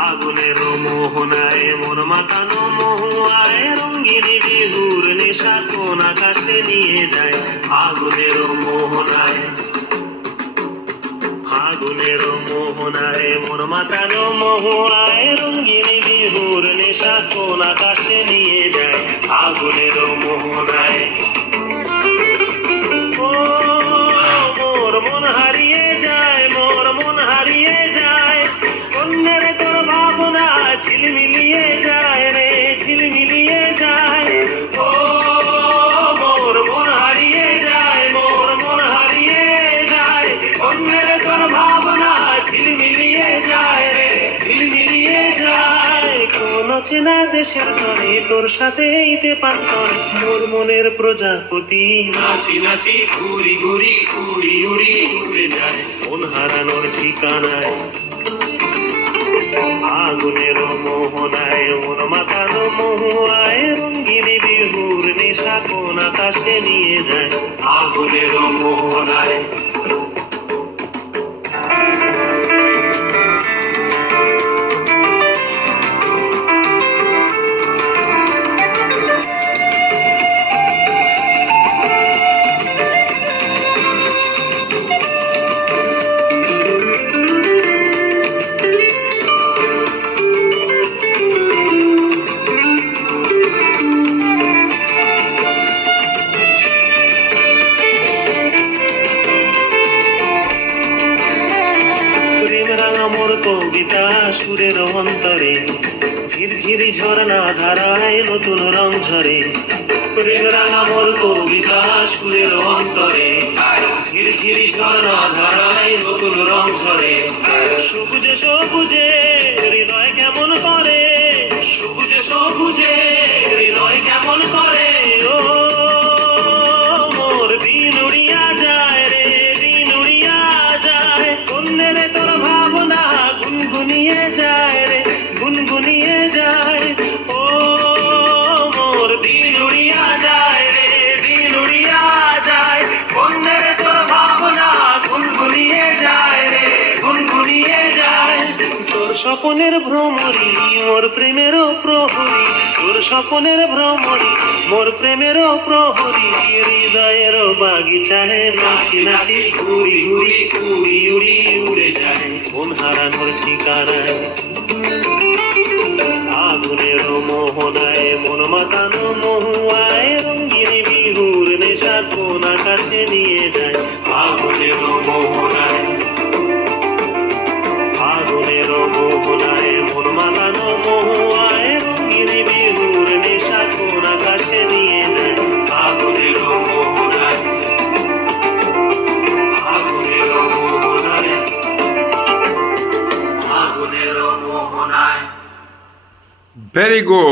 আগুনের মোহনায় মন মাতানো মহুয়ায় রঙ্গিনী বিহুর নেশা কোন আকাশে নিয়ে যায়। আগুনের মোহনায় আগুনের মোহনায় মন মাতানো মহুয়ায় রঙ্গিনী বিহুর নেশা কোন আকাশে নিয়ে যায়। আগুনের মোহনায় মোর মন হারিয়ে যায়, মোর মন হারিয়ে যায়। কন্যার তোর ভাবনা ঝিলমিলিয়ে যায় রে, ঝিলমিলিয়ে যায়। ও মোর মন হারিয়ে যায়, মোর মন হারিয়ে যায়। কন্যার তোর ভাবনা ঝিলমিলিয়ে যায় রে, ঝিলমিলিয়ে যায়। কোন চেনা দেশের তরে তোর সাথে ইতে পান্তর মোর মনের প্রজাপতি নাচি নাচি ঘুরি ঘুরি উড়ি উড়ি উড়ে যায় মন হারানোর ঠিকানায়। আগুনের মোহনায় মন মাতানো মহুয়ায় রঙ্গিনী বিহুর নেশা কোন আকাশে নিয়ে যায়। আগুনের মোহনায় মোর কবিতা সুরের অন্তরে ঝিরঝিরি ঝর্ণা ধারায় নতুন রং ঝরে। প্রেম রাঙা মোর কবিতা সুরের অন্তরে ঝিরঝিরি ঝর্ণা ধারায় নতুন রং ঝরে। সবুজে সবুজে হৃদয় কেমন করে, সবুজে সবুজে হৃদয় কেমন করে। ও মোর দিন উড়িয়া যায় রে, দিন উড়িয়া যায়। কন্যের তোর ভাবনা গুনগুনিয়ে যায় রে, গুনগুনিয়ে যায়। ও মোর দিন উড়িয়া যায় রে, দিন উড়িয়া যায়। কন্যের তোর ভাবনা গুনগুনিয়ে যায় রে, গুনগুনিয়ে যায়। তোর স্বপনের ভ্রমরি মোর প্রেমেরও প্রহরী, তোর স্বপনের ভ্রমরি মোর প্রেমেরও প্রহরী। হৃদয়ের বাগিচায় নাচি নাচি ঘুরি ঘুরি উড়ি উড়ি উড়ে যায় মন হারানোর ঠিকানায়। আগুনের মোহনায় মন মাতানো মহুয়ায় রঙ্গিনী বিহুর নেশা কোন আকাশে নিয়ে যায়। আগুনের মোহনায় আগুনের মোহনায় মন মাতানো মহুয়ায় রঙ্গিনী বিহুর নেশা কোন আকাশে নিয়ে যায়। আগুনের মোহনায় আগুনের মোহনায় আগুনের মোহনায়। Very good.